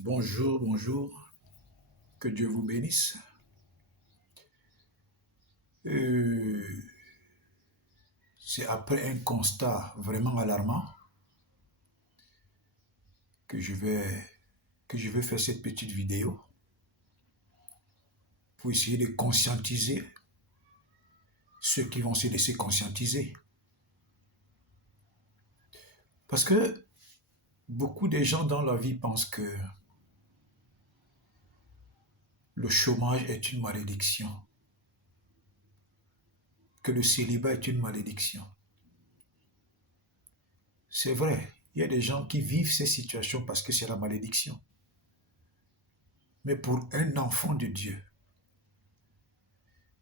Bonjour, bonjour, que Dieu vous bénisse. Euh, c'est après un constat vraiment alarmant que je vais faire cette petite vidéo pour essayer de conscientiser ceux qui vont se laisser conscientiser. Parce que beaucoup de gens dans la vie pensent que le chômage est une malédiction, que le célibat est une malédiction. C'est vrai, il y a des gens qui vivent ces situations parce que c'est la malédiction. Mais pour un enfant de Dieu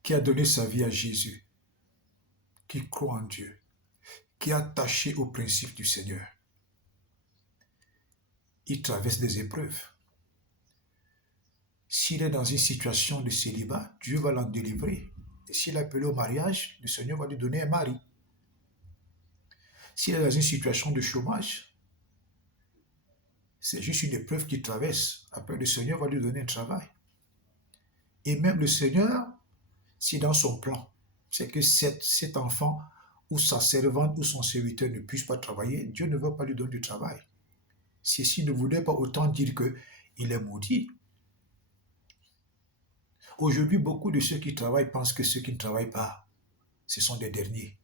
qui a donné sa vie à Jésus, qui croit en Dieu, qui est attaché au principe du Seigneur, il traverse des épreuves. S'il est dans une situation de célibat, Dieu va l'en délivrer. Et s'il est appelé au mariage, le Seigneur va lui donner un mari. S'il est dans une situation de chômage, c'est juste une épreuve qu'il traverse. Après, le Seigneur va lui donner un travail. Et même le Seigneur, si dans son plan, c'est que cet enfant ou sa servante ou son serviteur ne puisse pas travailler, Dieu ne va pas lui donner du travail. Ceci ne voulait pas autant dire qu'il est maudit. Aujourd'hui, beaucoup de ceux qui travaillent pensent que ceux qui ne travaillent pas, ce sont des derniers.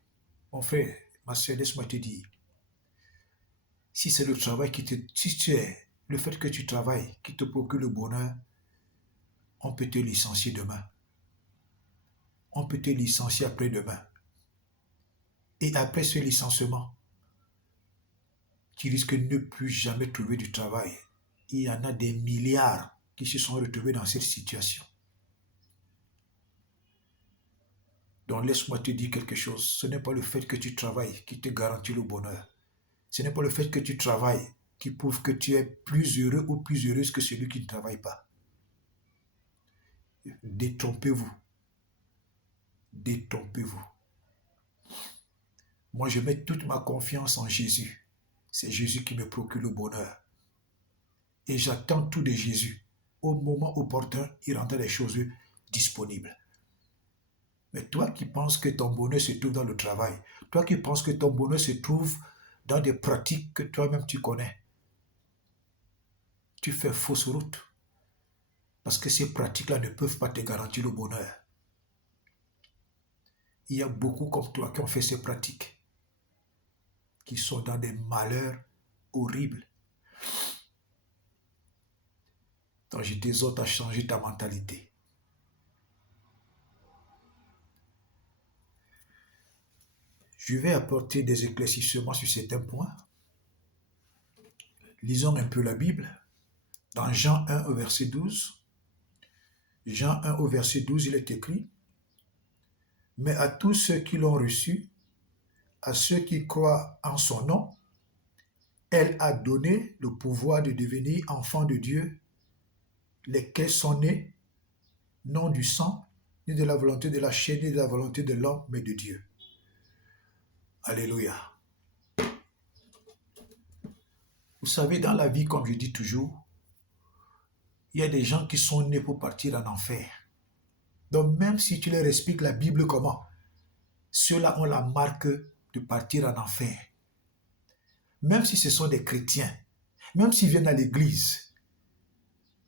Mon frère, ma soeur, laisse-moi te dire, si c'est le travail si c'est le fait que tu travailles qui te procure le bonheur, on peut te licencier demain. On peut te licencier après-demain. Et après ce licenciement, tu risques de ne plus jamais trouver du travail. Il y en a des milliards qui se sont retrouvés dans cette situation. Donc laisse-moi te dire quelque chose. Ce n'est pas le fait que tu travailles qui te garantit le bonheur. Ce n'est pas le fait que tu travailles qui prouve que tu es plus heureux ou plus heureuse que celui qui ne travaille pas. Détrompez-vous. Détrompez-vous. Moi, je mets toute ma confiance en Jésus. C'est Jésus qui me procure le bonheur. Et j'attends tout de Jésus. Au moment opportun, il rendra les choses disponibles. Mais toi qui penses que ton bonheur se trouve dans le travail, toi qui penses que ton bonheur se trouve dans des pratiques que toi-même tu connais, tu fais fausse route. Parce que ces pratiques-là ne peuvent pas te garantir le bonheur. Il y a beaucoup comme toi qui ont fait ces pratiques, qui sont dans des malheurs horribles. Donc je t'exhorte à changer ta mentalité. Je vais apporter des éclaircissements sur certains points. Lisons un peu la Bible. Dans Jean 1 au verset 12, Jean 1 au verset 12, il est écrit: Mais à tous ceux qui l'ont reçu, à ceux qui croient en son nom, elle a donné le pouvoir de devenir enfants de Dieu, lesquels sont nés, non du sang, ni de la volonté de la chair, ni de la volonté de l'homme, mais de Dieu. Alléluia. Vous savez, dans la vie, comme je dis toujours, il y a des gens qui sont nés pour partir en enfer. Donc même si tu leur expliques la Bible comment, ceux-là ont la marque de partir en enfer. Même si ce sont des chrétiens, même s'ils viennent à l'église,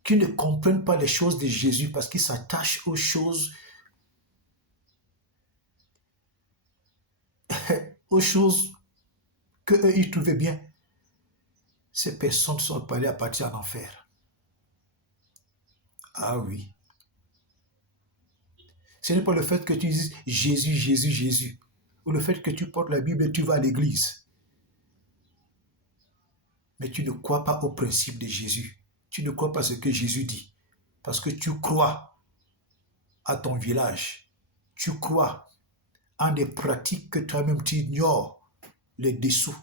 qui ne comprennent pas les choses de Jésus parce qu'ils s'attachent aux choses que eux ils trouvaient bien, ces personnes sont appelées à partir en enfer. Ah oui. Ce n'est pas le fait que tu dises Jésus, Jésus, Jésus, ou le fait que tu portes la Bible et tu vas à l'église. Mais tu ne crois pas au principe de Jésus. Tu ne crois pas ce que Jésus dit. Parce que tu crois à ton village. Tu crois en des pratiques que toi-même tu ignores les dessous.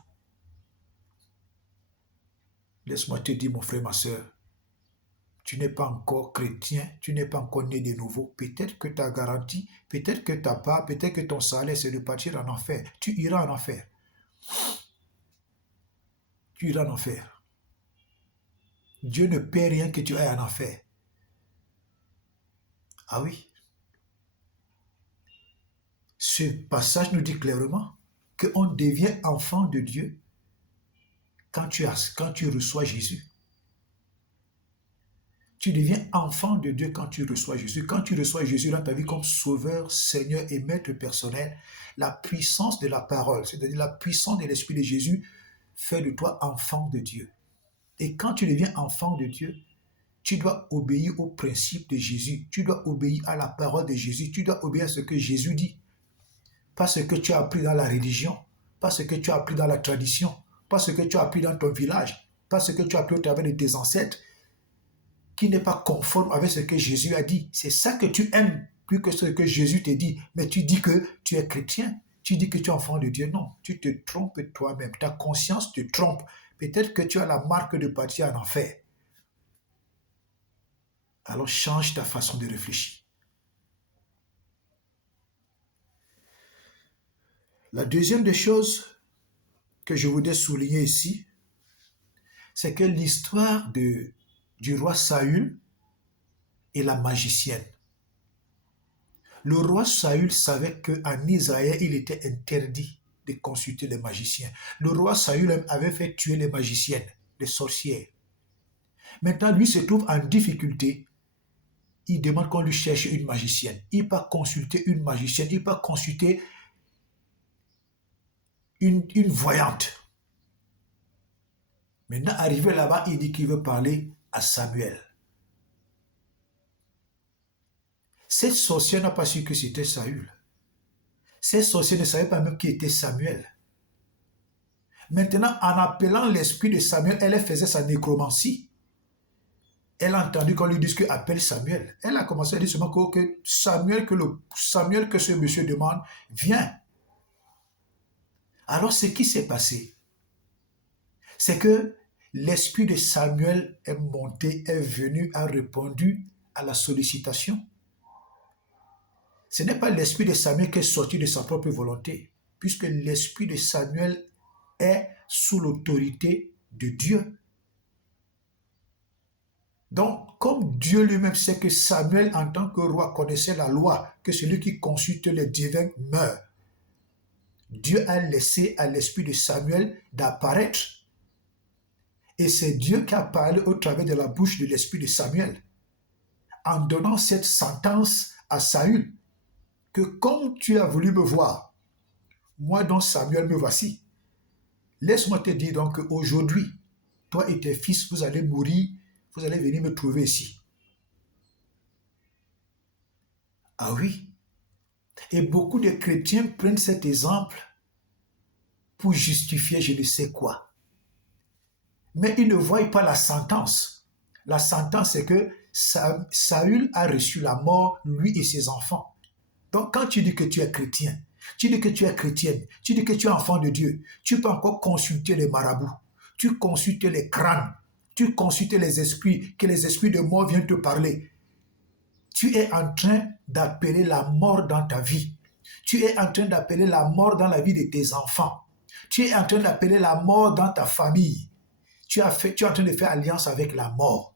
Laisse-moi te dire, mon frère, ma soeur, tu n'es pas encore chrétien, tu n'es pas encore né de nouveau. Peut-être que ta garantie, peut-être que ta part, peut-être que ton salaire, c'est de partir en enfer. Tu iras en enfer. Tu iras en enfer. Dieu ne paie rien que tu ailles en enfer. Ah oui. Ce passage nous dit clairement qu'on devient enfant de Dieu quand tu reçois Jésus. Tu deviens enfant de Dieu quand tu reçois Jésus. Quand tu reçois Jésus dans ta vie comme sauveur, Seigneur et maître personnel, la puissance de la parole, c'est-à-dire la puissance de l'Esprit de Jésus, fait de toi enfant de Dieu. Et quand tu deviens enfant de Dieu, tu dois obéir aux principes de Jésus. Tu dois obéir à la parole de Jésus. Tu dois obéir à ce que Jésus dit. Pas ce que tu as appris dans la religion, pas ce que tu as appris dans la tradition, pas ce que tu as appris dans ton village, pas ce que tu as appris au travers de tes ancêtres, qui n'est pas conforme avec ce que Jésus a dit. C'est ça que tu aimes plus que ce que Jésus te dit. Mais tu dis que tu es chrétien, tu dis que tu es enfant de Dieu. Non, tu te trompes toi-même. Ta conscience te trompe. Peut-être que tu as la marque de partir en enfer. Alors change ta façon de réfléchir. La deuxième des choses que je voudrais souligner ici, c'est que l'histoire du roi Saül et la magicienne. Le roi Saül savait qu'en Israël, il était interdit de consulter les magiciens. Le roi Saül avait fait tuer les magiciennes, les sorcières. Maintenant, lui se trouve en difficulté. Il demande qu'on lui cherche une magicienne. Il va consulter une magicienne, il va consulter une voyante. Maintenant, arrivé là-bas, il dit qu'il veut parler à Samuel. Cette sorcière n'a pas su que c'était Saül. Cette sorcière ne savait pas même qui était Samuel. Maintenant, en appelant l'esprit de Samuel, elle faisait sa nécromancie. Elle a entendu qu'on lui dise que appelle Samuel. Elle a commencé à dire seulement que Samuel, Samuel que ce monsieur demande, vient. Alors, ce qui s'est passé, c'est que l'esprit de Samuel est monté, est venu, a répondu à la sollicitation. Ce n'est pas l'esprit de Samuel qui est sorti de sa propre volonté, puisque l'esprit de Samuel est sous l'autorité de Dieu. Donc, comme Dieu lui-même sait que Samuel, en tant que roi, connaissait la loi, que celui qui consulte les divins meurt, Dieu a laissé à l'esprit de Samuel d'apparaître. Et c'est Dieu qui a parlé au travers de la bouche de l'esprit de Samuel, en donnant cette sentence à Saül, que comme tu as voulu me voir, moi donc Samuel me voici. Laisse-moi te dire donc qu'aujourd'hui, toi et tes fils, vous allez mourir, vous allez venir me trouver ici. Ah oui. Et beaucoup de chrétiens prennent cet exemple pour justifier je ne sais quoi. Mais ils ne voient pas la sentence. La sentence, c'est que Saül a reçu la mort, lui et ses enfants. Donc quand tu dis que tu es chrétien, tu dis que tu es chrétienne, tu dis que tu es enfant de Dieu, tu peux encore consulter les marabouts, tu consultes les crânes, tu consultes les esprits, que les esprits de mort viennent te parler. Tu es en train d'appeler la mort dans ta vie. Tu es en train d'appeler la mort dans la vie de tes enfants. Tu es en train d'appeler la mort dans ta famille. Tu es en train de faire alliance avec la mort.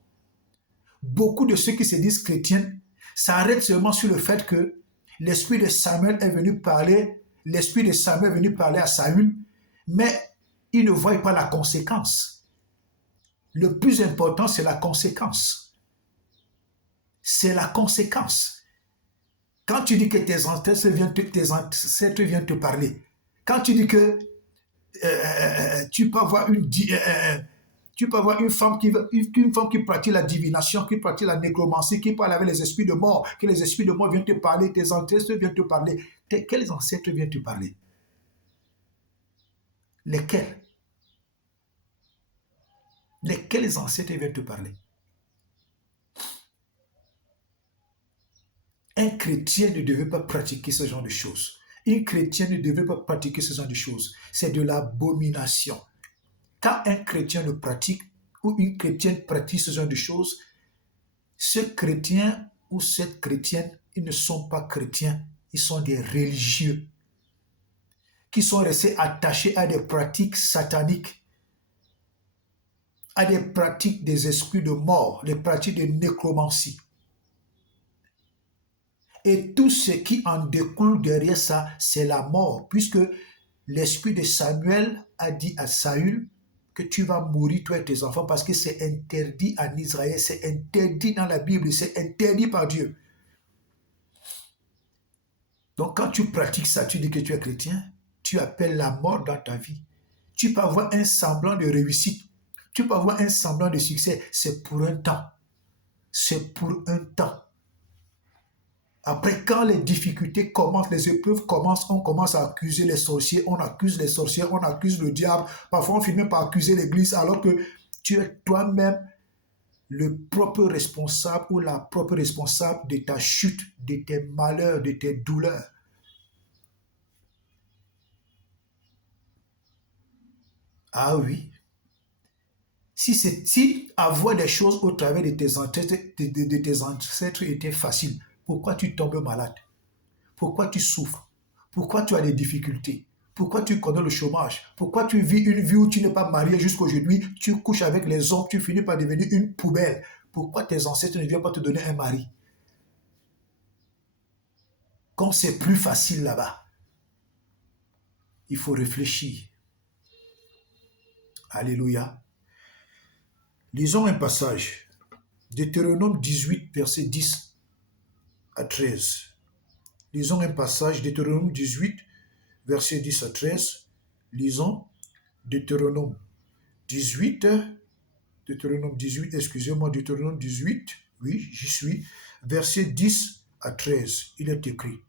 Beaucoup de ceux qui se disent chrétiens s'arrêtent seulement sur le fait que l'esprit de Samuel est venu parler, l'esprit de Samuel est venu parler à Saül, mais ils ne voient pas la conséquence. Le plus important, c'est la conséquence. C'est la conséquence. Quand tu dis que tes ancêtres viennent te parler, quand tu dis que tu peux avoir une femme qui pratique la divination, qui pratique la nécromancie, qui parle avec les esprits de mort, que les esprits de mort viennent te parler, tes ancêtres viennent te parler. Quels ancêtres viennent te parler? Lesquels? Lesquels ancêtres viennent te parler? Un chrétien ne devait pas pratiquer ce genre de choses. Une chrétienne ne devait pas pratiquer ce genre de choses. C'est de l'abomination. Quand un chrétien le pratique ou une chrétienne pratique ce genre de choses, ce chrétien ou cette chrétienne, ils ne sont pas chrétiens, ils sont des religieux qui sont restés attachés à des pratiques sataniques. à des pratiques des esprits de mort, les pratiques de nécromancie. Et tout ce qui en découle derrière ça, c'est la mort, puisque l'esprit de Samuel a dit à Saül que tu vas mourir, toi et tes enfants, parce que c'est interdit en Israël, c'est interdit dans la Bible, c'est interdit par Dieu. Donc quand tu pratiques ça, tu dis que tu es chrétien, tu appelles la mort dans ta vie. Tu peux avoir un semblant de réussite, tu peux avoir un semblant de succès, c'est pour un temps. C'est pour un temps. Après, quand les difficultés commencent, les épreuves commencent, on commence à accuser les sorciers, on accuse les sorciers, on accuse le diable. Parfois, on finit même par accuser l'Église, alors que tu es toi-même le propre responsable ou la propre responsable de ta chute, de tes malheurs, de tes douleurs. Ah oui. Si avoir des choses au travers de tes ancêtres était facile, pourquoi tu tombes malade? Pourquoi tu souffres? Pourquoi tu as des difficultés? Pourquoi tu connais le chômage? Pourquoi tu vis une vie où tu n'es pas marié jusqu'aujourd'hui? Tu couches avec les hommes, tu finis par devenir une poubelle. Pourquoi tes ancêtres ne viennent pas te donner un mari? Comme c'est plus facile là-bas, il faut réfléchir. Alléluia. Lisons un passage. Deutéronome 18, verset 10 à 13. Lisons un passage, Deutéronome 18, verset 10 à 13. Lisons Deutéronome 18, excusez-moi, Deutéronome 18, oui, j'y suis, verset 10 à 13. Il est écrit.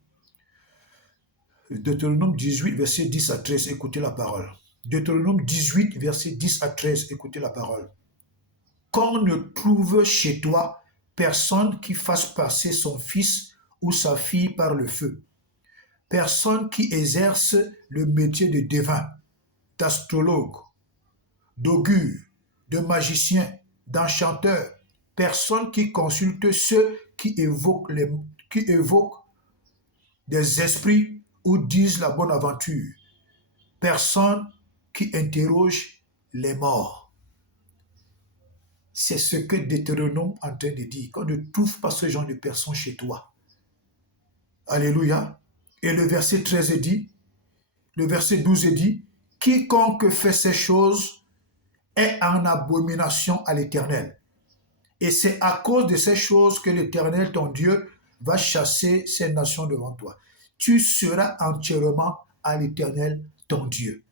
Deutéronome 18, verset 10 à 13, écoutez la parole. Deutéronome 18, verset 10 à 13, écoutez la parole. Qu'on ne trouve chez toi personne qui fasse passer son fils ou sa fille par le feu, personne qui exerce le métier de devin, d'astrologue, d'augure, de magicien, d'enchanteur, personne qui consulte ceux qui évoquent des esprits ou disent la bonne aventure, personne qui interroge les morts. C'est ce que Deutéronome est en train de dire, qu'on ne trouve pas ce genre de personnes chez toi. Alléluia. Et le verset 13 dit, le verset 12 dit, quiconque fait ces choses est en abomination à l'Éternel. Et c'est à cause de ces choses que l'Éternel, ton Dieu, va chasser ces nations devant toi. Tu seras entièrement à l'Éternel, ton Dieu.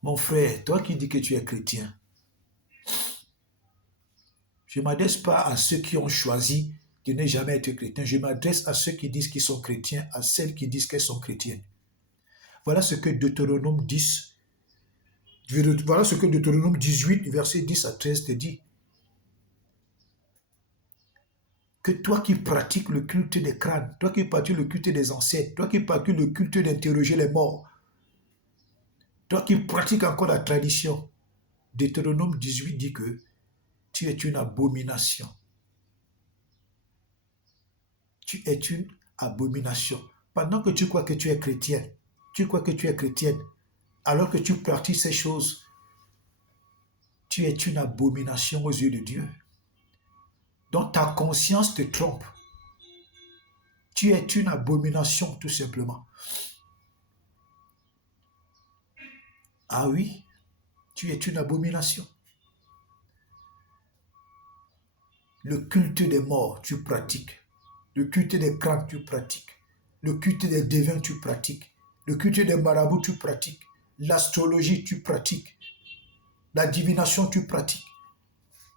Mon frère, toi qui dis que tu es chrétien, je ne m'adresse pas à ceux qui ont choisi de ne jamais être chrétiens. Je m'adresse à ceux qui disent qu'ils sont chrétiens, à celles qui disent qu'elles sont chrétiennes. Voilà ce que Deutéronome 10, voilà ce que Deutéronome 18, verset 10 à 13 te dit. Que toi qui pratiques le culte des crânes, toi qui pratiques le culte des ancêtres, toi qui pratiques le culte d'interroger les morts, toi qui pratiques encore la tradition, Deutéronome 18 dit que tu es une abomination. Tu es une abomination. Pendant que tu crois que tu es chrétien, tu crois que tu es chrétienne, alors que tu pratiques ces choses, tu es une abomination aux yeux de Dieu. Donc ta conscience te trompe. Tu es une abomination tout simplement. Ah oui, tu es une abomination. Le culte des morts, tu pratiques. Le culte des crânes, tu pratiques. Le culte des devins, tu pratiques. Le culte des marabouts, tu pratiques. L'astrologie, tu pratiques. La divination, tu pratiques.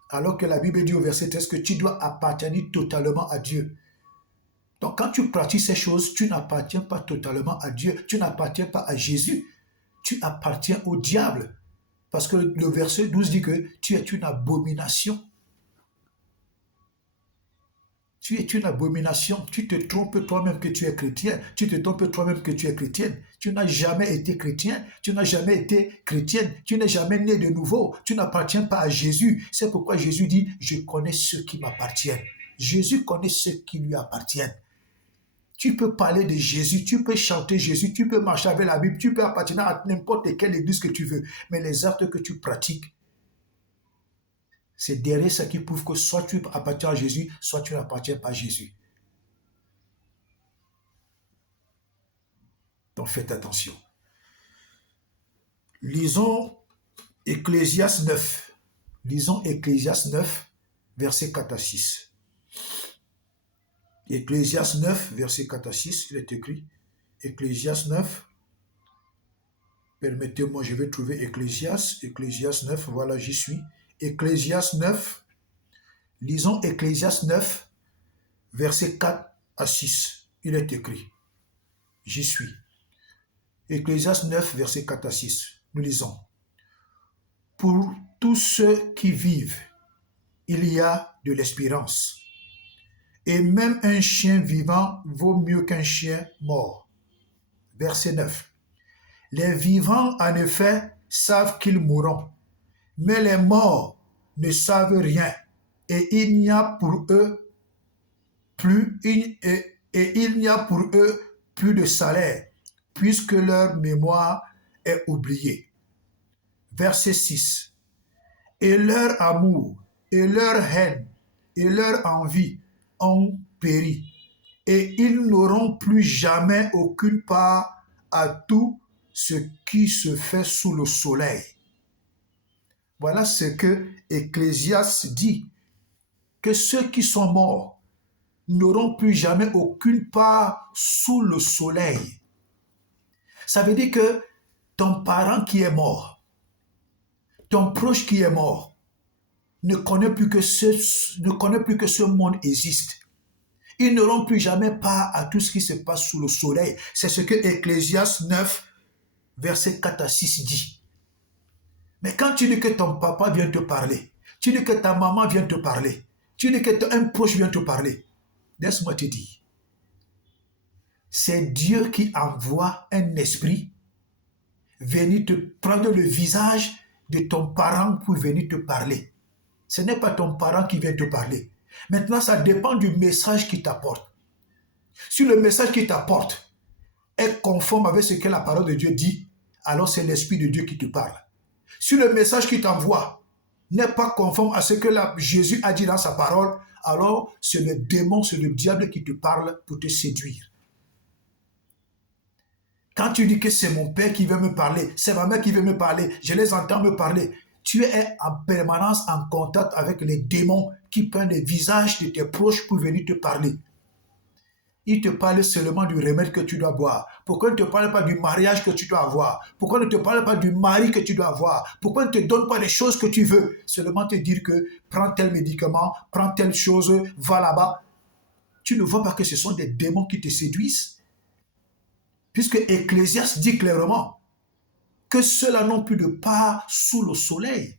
Alors que la Bible dit au verset 13 que tu dois appartenir totalement à Dieu. Donc quand tu pratiques ces choses, tu n'appartiens pas totalement à Dieu. Tu n'appartiens pas à Jésus. Tu appartiens au diable. Parce que le verset 12 dit que tu es une abomination. Tu es une abomination. Tu te trompes toi-même que tu es chrétien. Tu te trompes toi-même que tu es chrétienne. Tu n'as jamais été chrétien. Tu n'as jamais été chrétienne. Tu n'es jamais né de nouveau. Tu n'appartiens pas à Jésus. C'est pourquoi Jésus dit, je connais ceux qui m'appartiennent. Jésus connaît ceux qui lui appartiennent. Tu peux parler de Jésus, tu peux chanter Jésus, tu peux marcher avec la Bible, tu peux appartenir à n'importe quelle église que tu veux. Mais les actes que tu pratiques, c'est derrière ça qui prouve que soit tu appartiens à Jésus, soit tu n'appartiens pas à Jésus. Donc faites attention. Lisons Ecclésiaste 9. Lisons Ecclésiaste 9, versets 4 à 6. Ecclésiaste 9, verset 4 à 6, il est écrit. Ecclésiaste 9. Permettez-moi, je vais trouver Ecclésiaste 9, voilà, j'y suis. Ecclésiaste 9, lisons Ecclésiaste 9, verset 4 à 6. Il est écrit. J'y suis. Ecclésiaste 9, verset 4 à 6. Nous lisons. Pour tous ceux qui vivent, il y a de l'espérance. Et même un chien vivant vaut mieux qu'un chien mort. Verset 9. Les vivants, en effet, savent qu'ils mourront, mais les morts ne savent rien, et il n'y a pour eux plus de salaire, puisque leur mémoire est oubliée. Verset 6. Et leur amour, et leur haine, et leur envie ont péri, et ils n'auront plus jamais aucune part à tout ce qui se fait sous le soleil. Voilà ce que Ecclésiaste dit, que ceux qui sont morts n'auront plus jamais aucune part sous le soleil. Ça veut dire que ton parent qui est mort, ton proche qui est mort, ne connaît plus que ce monde existe. Ils n'auront plus jamais part à tout ce qui se passe sous le soleil. C'est ce que Ecclésiaste 9, verset 4 à 6 dit. Mais quand tu dis que ton papa vient te parler, tu dis que ta maman vient te parler, tu dis que un proche vient te parler, laisse-moi te dire, c'est Dieu qui envoie un esprit venir te prendre le visage de ton parent pour venir te parler. Ce n'est pas ton parent qui vient te parler. Maintenant, ça dépend du message qu'il t'apporte. Si le message qu'il t'apporte est conforme avec ce que la parole de Dieu dit, alors c'est l'Esprit de Dieu qui te parle. Si le message qu'il t'envoie n'est pas conforme à ce que Jésus a dit dans sa parole, alors c'est le démon, c'est le diable qui te parle pour te séduire. Quand tu dis que c'est mon père qui veut me parler, c'est ma mère qui veut me parler, je les entends me parler, tu es en permanence en contact avec les démons qui prennent le visage de tes proches pour venir te parler. Ils te parlent seulement du remède que tu dois boire. Pourquoi ne te parle pas du mariage que tu dois avoir? Pourquoi ne te parle pas du mari que tu dois avoir? Pourquoi ne te donne pas les choses que tu veux? Seulement te dire que prends tel médicament, prends telle chose, va là-bas. Tu ne vois pas que ce sont des démons qui te séduisent? Puisque Ecclésiaste dit clairement que ceux-là n'ont plus de part sous le soleil.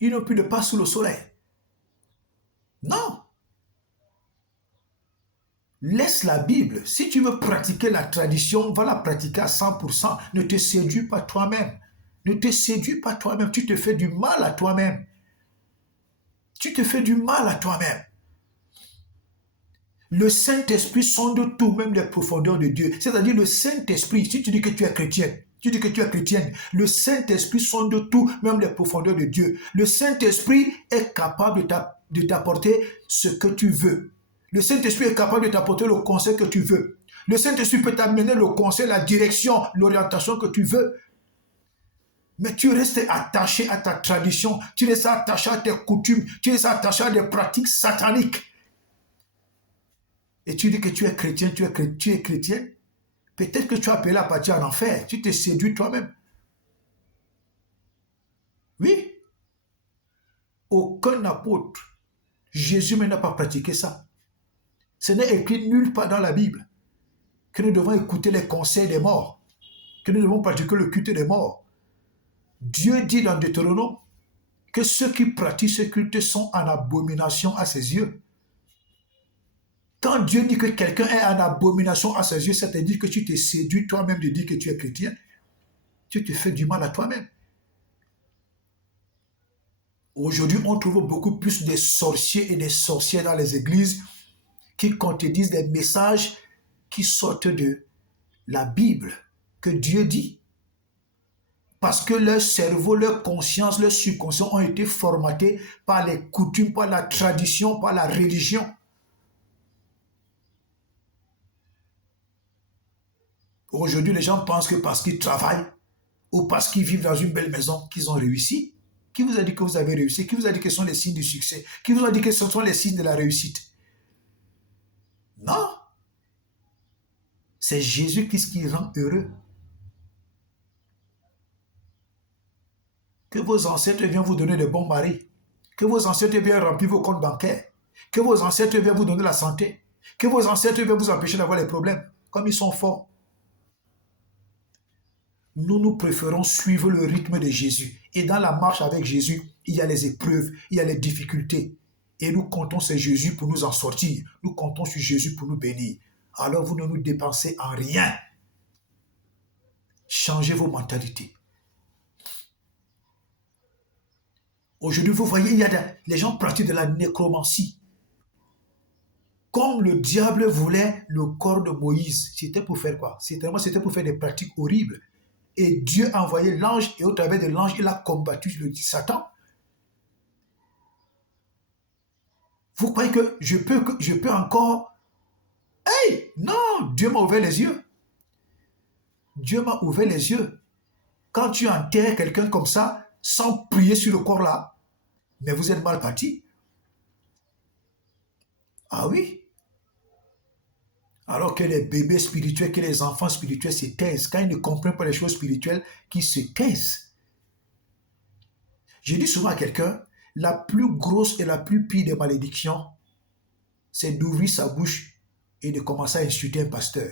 Ils n'ont plus de part sous le soleil. Non. Laisse la Bible. Si tu veux pratiquer la tradition, va la pratiquer à 100%. Ne te séduis pas toi-même. Ne te séduis pas toi-même. Tu te fais du mal à toi-même. Tu te fais du mal à toi-même. Le Saint-Esprit sonde tout, même les profondeurs de Dieu. C'est-à-dire le Saint-Esprit, si tu dis que tu es chrétienne, le Saint-Esprit sonde tout, même les profondeurs de Dieu. Le Saint-Esprit est capable de t'apporter ce que tu veux. Le Saint-Esprit est capable de t'apporter le conseil que tu veux. Le Saint-Esprit peut t'amener le conseil, la direction, l'orientation que tu veux. Mais tu restes attaché à ta tradition, tu restes attaché à tes coutumes, tu restes attaché à des pratiques sataniques. Et tu dis que tu es chrétien, tu es chrétien. Peut-être que tu as appelé à partir en enfer. Tu te séduis toi-même. Oui. Aucun apôtre, Jésus n'a pas pratiqué ça. Ce n'est écrit nulle part dans la Bible que nous devons écouter les conseils des morts, que nous devons pratiquer le culte des morts. Dieu dit dans Deutéronome que ceux qui pratiquent ce culte sont en abomination à ses yeux. Quand Dieu dit que quelqu'un est en abomination à ses yeux, c'est-à-dire que tu te séduis toi-même de dire que tu es chrétien, tu te fais du mal à toi-même. Aujourd'hui, on trouve beaucoup plus de sorciers et des sorcières dans les églises qui contredisent des messages qui sortent de la Bible, que Dieu dit. Parce que leur cerveau, leur conscience, leur subconscient ont été formatés par les coutumes, par la tradition, par la religion. Aujourd'hui, les gens pensent que parce qu'ils travaillent ou parce qu'ils vivent dans une belle maison, qu'ils ont réussi. Qui vous a dit que vous avez réussi? Qui vous a dit que ce sont les signes du succès? Qui vous a dit que ce sont les signes de la réussite? Non. C'est Jésus-Christ qui rend heureux. Que vos ancêtres viennent vous donner de bons maris. Que vos ancêtres viennent remplir vos comptes bancaires. Que vos ancêtres viennent vous donner la santé. Que vos ancêtres viennent vous empêcher d'avoir les problèmes. Comme ils sont forts. Nous préférons suivre le rythme de Jésus. Et dans la marche avec Jésus, il y a les épreuves, il y a les difficultés. Et nous comptons sur Jésus pour nous en sortir. Nous comptons sur Jésus pour nous bénir. Alors vous ne nous dépensez en rien. Changez vos mentalités. Aujourd'hui, vous voyez, les gens pratiquent de la nécromancie. Comme le diable voulait le corps de Moïse, c'était pour faire quoi? C'était pour faire des pratiques horribles. Et Dieu a envoyé l'ange, et au travers de l'ange, il a combattu le Satan. Vous croyez que je peux encore... Hey, non, Dieu m'a ouvert les yeux. Dieu m'a ouvert les yeux. Quand tu enterres quelqu'un comme ça, sans prier sur le corps là, mais vous êtes mal parti. Ah oui. Alors que les bébés spirituels, que les enfants spirituels se taisent. Quand ils ne comprennent pas les choses spirituelles, qu'ils se taisent. Je dis souvent à quelqu'un, la plus grosse et la plus pire des malédictions, c'est d'ouvrir sa bouche et de commencer à insulter un pasteur.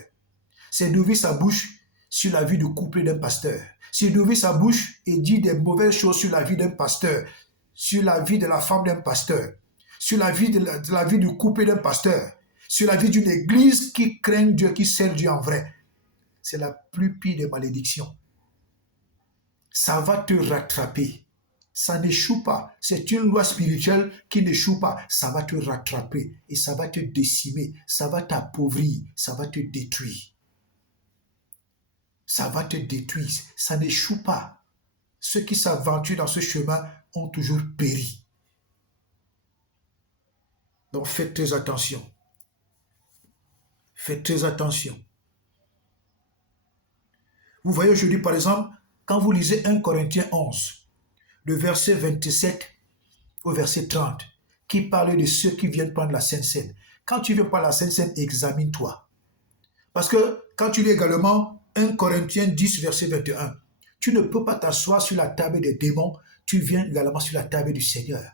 C'est d'ouvrir sa bouche sur la vie du couple d'un pasteur. C'est d'ouvrir sa bouche et dire des mauvaises choses sur la vie d'un pasteur, sur la vie de la femme d'un pasteur, sur la vie de la vie du couple d'un pasteur, sur la vie d'une église qui craint Dieu, qui sert Dieu en vrai. C'est la plus pire des malédictions. Ça va te rattraper. Ça n'échoue pas. C'est une loi spirituelle qui n'échoue pas. Ça va te rattraper et ça va te décimer. Ça va t'appauvrir. Ça va te détruire. Ça va te détruire. Ça n'échoue pas. Ceux qui s'aventurent dans ce chemin ont toujours péri. Donc faites très attention. Faites très attention. Vous voyez aujourd'hui, par exemple, quand vous lisez 1 Corinthiens 11, le verset 27 au verset 30, qui parle de ceux qui viennent prendre la Sainte Seine. Quand tu viens prendre la Sainte Seine, examine-toi. Parce que quand tu lis également 1 Corinthiens 10, verset 21, tu ne peux pas t'asseoir sur la table des démons, tu viens également sur la table du Seigneur.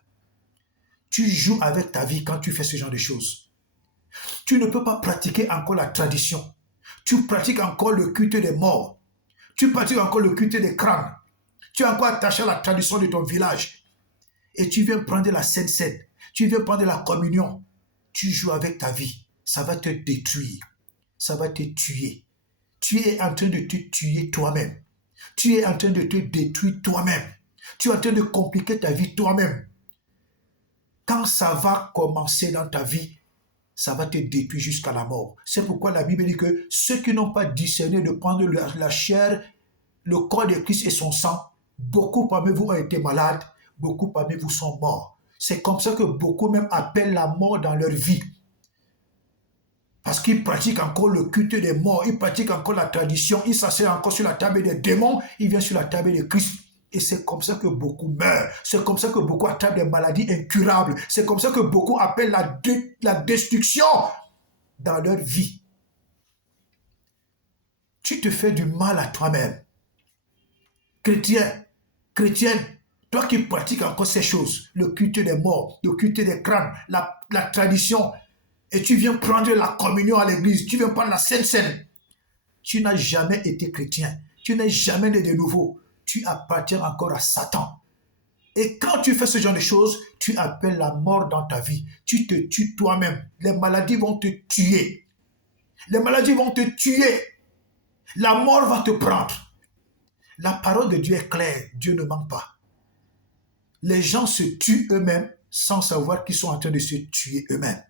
Tu joues avec ta vie quand tu fais ce genre de choses. Tu ne peux pas pratiquer encore la tradition. Tu pratiques encore le culte des morts. Tu pratiques encore le culte des crânes. Tu es encore attaché à la tradition de ton village. Et tu viens prendre la Sainte Seine. Tu viens prendre la communion. Tu joues avec ta vie. Ça va te détruire. Ça va te tuer. Tu es en train de te tuer toi-même. Tu es en train de te détruire toi-même. Tu es en train de compliquer ta vie toi-même. Quand ça va commencer dans ta vie, ça va te détruire jusqu'à la mort. C'est pourquoi la Bible dit que ceux qui n'ont pas discerné de prendre la chair, le corps de Christ et son sang, beaucoup parmi vous ont été malades, beaucoup parmi vous sont morts. C'est comme ça que beaucoup même appellent la mort dans leur vie. Parce qu'ils pratiquent encore le culte des morts, ils pratiquent encore la tradition, ils s'asseyent encore sur la table des démons, ils viennent sur la table de Christ. Et c'est comme ça que beaucoup meurent. C'est comme ça que beaucoup attrapent des maladies incurables. C'est comme ça que beaucoup appellent la destruction dans leur vie. Tu te fais du mal à toi-même. Chrétien, chrétienne, toi qui pratiques encore ces choses, le culte des morts, le culte des crânes, la tradition, et tu viens prendre la communion à l'église, tu viens prendre la Sainte Seine, tu n'as jamais été chrétien, tu n'es jamais né de nouveau. Tu appartiens encore à Satan. Et quand tu fais ce genre de choses, tu appelles la mort dans ta vie. Tu te tues toi-même. Les maladies vont te tuer. Les maladies vont te tuer. La mort va te prendre. La parole de Dieu est claire. Dieu ne ment pas. Les gens se tuent eux-mêmes sans savoir qu'ils sont en train de se tuer eux-mêmes.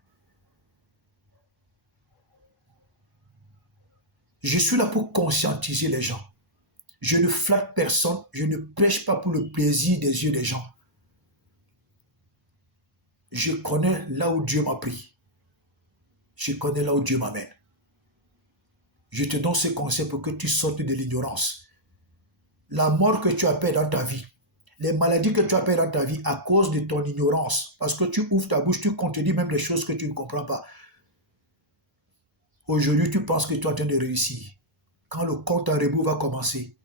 Je suis là pour conscientiser les gens. Je ne flatte personne, je ne prêche pas pour le plaisir des yeux des gens. Je connais là où Dieu m'a pris. Je connais là où Dieu m'amène. Je te donne ce conseil pour que tu sortes de l'ignorance. La mort que tu as payée dans ta vie, les maladies que tu as payées dans ta vie à cause de ton ignorance, parce que tu ouvres ta bouche, tu contredis même des choses que tu ne comprends pas. Aujourd'hui, tu penses que tu es en train de réussir. Quand le compte à rebours va commencer,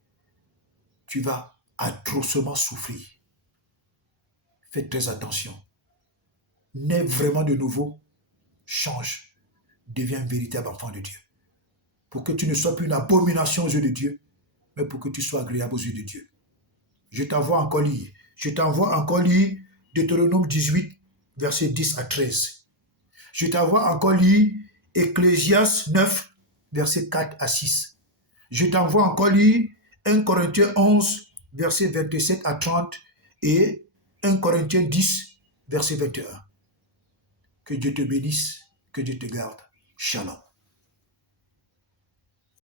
tu vas atrocement souffrir. Fais très attention. Nais vraiment de nouveau, change, deviens un véritable enfant de Dieu. Pour que tu ne sois plus une abomination aux yeux de Dieu, mais pour que tu sois agréable aux yeux de Dieu. Je t'envoie encore lire. Je t'envoie encore lire Deutéronome 18, versets 10 à 13. Je t'envoie encore lire Ecclésias 9, versets 4 à 6. Je t'envoie encore lire 1 Corinthiens 11, versets 27 à 30 et 1 Corinthiens 10, verset 21. Que Dieu te bénisse, que Dieu te garde. Shalom.